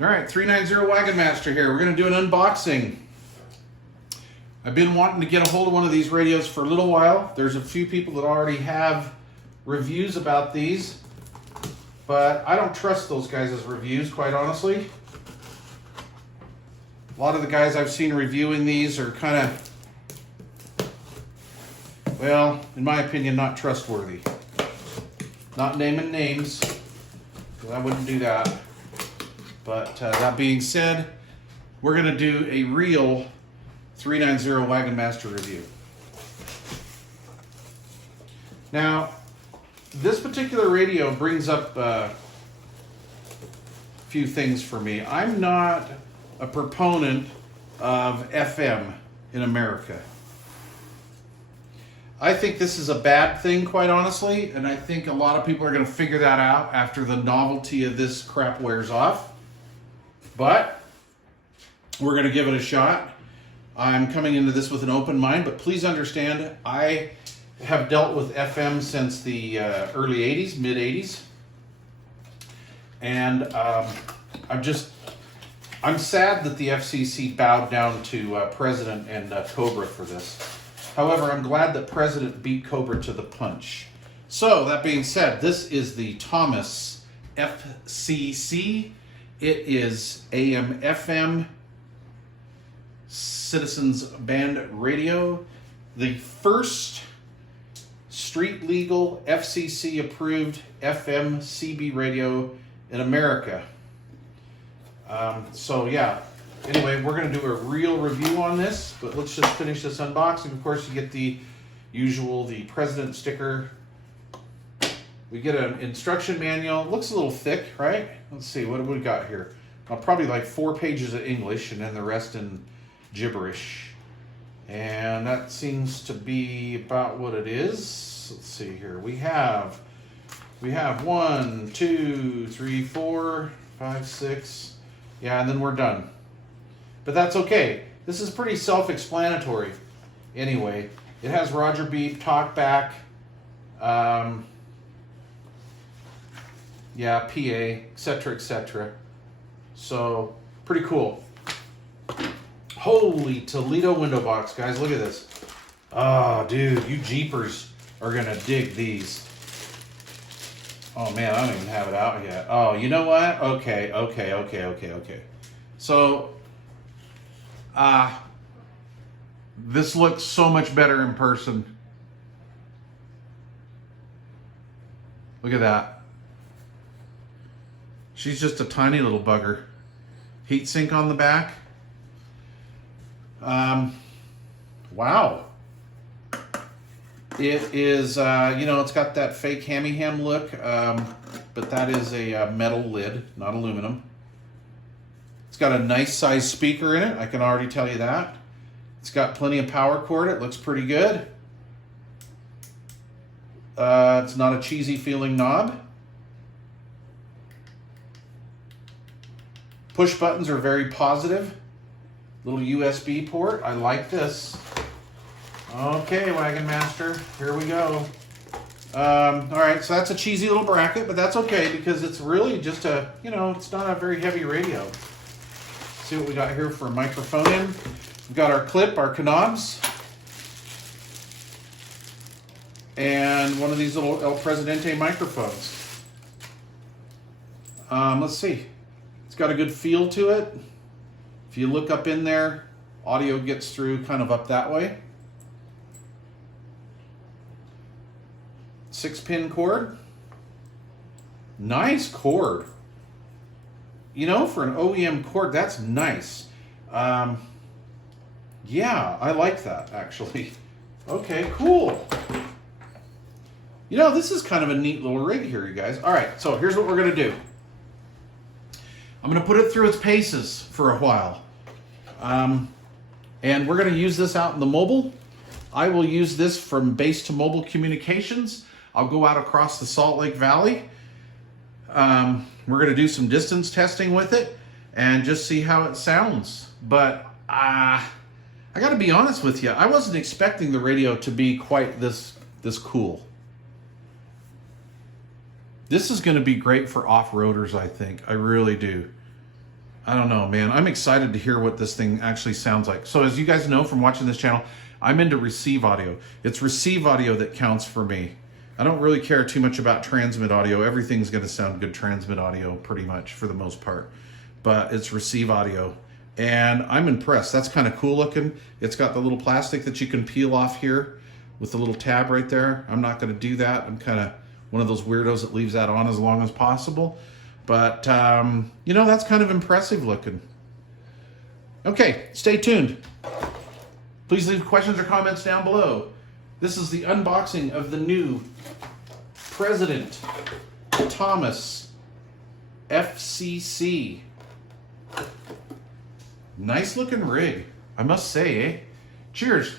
All right, 390 Wagon Master here. We're going to do an unboxing. I've been wanting to get a hold of one of these radios for a little while. There's a few people that already have reviews about these, but I don't trust those guys' reviews, quite honestly. A lot of the guys I've seen reviewing these are kind of, well, in my opinion, not trustworthy. Not naming names, because I wouldn't do that. But that being said, we're going to do a real 390 Wagon Master review. Now, this particular radio brings up a few things for me. I'm not a proponent of FM in America. I think this is a bad thing, quite honestly, and I think a lot of people are going to figure that out after the novelty of this crap wears off. But we're going to give it a shot. I'm coming into this with an open mind, but please understand, I have dealt with FM since the early 80s, mid 80s. And I'm sad that the FCC bowed down to President and Cobra for this. However, I'm glad that President beat Cobra to the punch. So, that being said, this is the Thomas FCC. It is AM, FM, Citizens Band Radio. The first street legal FCC approved FM CB radio in America. So yeah, anyway, we're going to do a real review on this, but let's just finish this unboxing. Of course, you get the usual, the president sticker. We get an instruction manual. It looks a little thick, right? Let's see, what have we got here? Probably like 4 pages of English and then the rest in gibberish. And that seems to be about what it is. Let's see here. We have 1, 2, 3, 4, 5, 6. Yeah, and then we're done. But that's okay. This is pretty self-explanatory. Anyway, it has Roger Beep, talk back, yeah, PA, etc., etc. So, pretty cool. Holy Toledo window box, guys. Look at this. Oh, dude, you jeepers are going to dig these. Oh, man, I don't even have it out yet. Oh, you know what? Okay. So, this looks so much better in person. Look at that. She's just a tiny little bugger. Heat sink on the back. Wow. It is, it's got that fake hammy-ham look, but that is a metal lid, not aluminum. It's got a nice size speaker in it, I can already tell you that. It's got plenty of power cord, it looks pretty good. It's not a cheesy feeling knob. Push buttons are very positive. Little USB port. I like this. Okay, Wagon Master. Here we go. All right, so that's a cheesy little bracket, but that's okay because it's really just a, it's not a very heavy radio. Let's see what we got here for a microphone in. We've got our clip, our knobs, and one of these little El Presidente microphones. Let's see. It's got a good feel to it. If you look up in there, audio gets through kind of up that way. 6-pin cord. Nice cord. For an OEM cord, that's nice. Yeah, I like that, actually. Okay, cool. This is kind of a neat little rig here, you guys. All right, so here's what we're going to do. I'm going to put it through its paces for a while. And we're going to use this out in the mobile. I will use this from base to mobile communications. I'll go out across the Salt Lake Valley. We're going to do some distance testing with it and just see how it sounds. But I got to be honest with you. I wasn't expecting the radio to be quite this cool. This is going to be great for off-roaders, I think. I really do. I don't know, man. I'm excited to hear what this thing actually sounds like. So as you guys know from watching this channel, I'm into receive audio. It's receive audio that counts for me. I don't really care too much about transmit audio. Everything's going to sound good transmit audio pretty much for the most part. But it's receive audio. And I'm impressed. That's kind of cool looking. It's got the little plastic that you can peel off here with the little tab right there. I'm not going to do that. I'm kind of one of those weirdos that leaves that on as long as possible. But, you know, that's kind of impressive looking. Okay, stay tuned. Please leave questions or comments down below. This is the unboxing of the new President Thomas FCC. Nice looking rig, I must say, eh? Cheers.